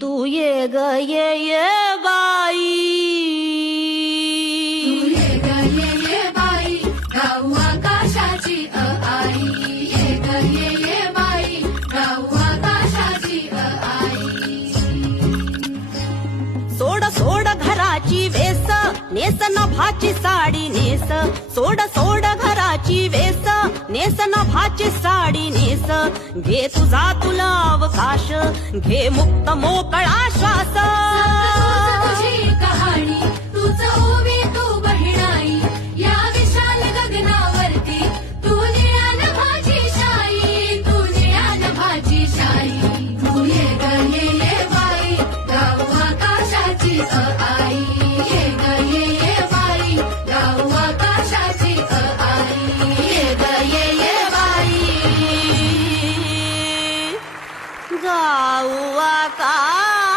तू ये ग ये बाई, तू ये ग ये बाई, गाऊ आकाशाची आई. ये ग ये बाई, गाऊ आकाशाची आई. सोड सोड घराची वेस, नेस नभाची साडी नेस. सोड सोड घराची वेस, नेस नभाची साडी नेस. घे तुझा तुला अवकाश, घे मुक्त मोकळा श्वास. तूच तुझी कहाणी, तूच ओवी तू बहिणाई. या विशाल गगनावरती तू निळ्या नभाची शाई, तू निळ्या नभाची शाई. तू ये ग ये बाई, गाऊ आकाशाची आई. ये ग ये बाई, गाऊ आकाशाची आई. ये ग ये बाई, गाऊ आकाशाची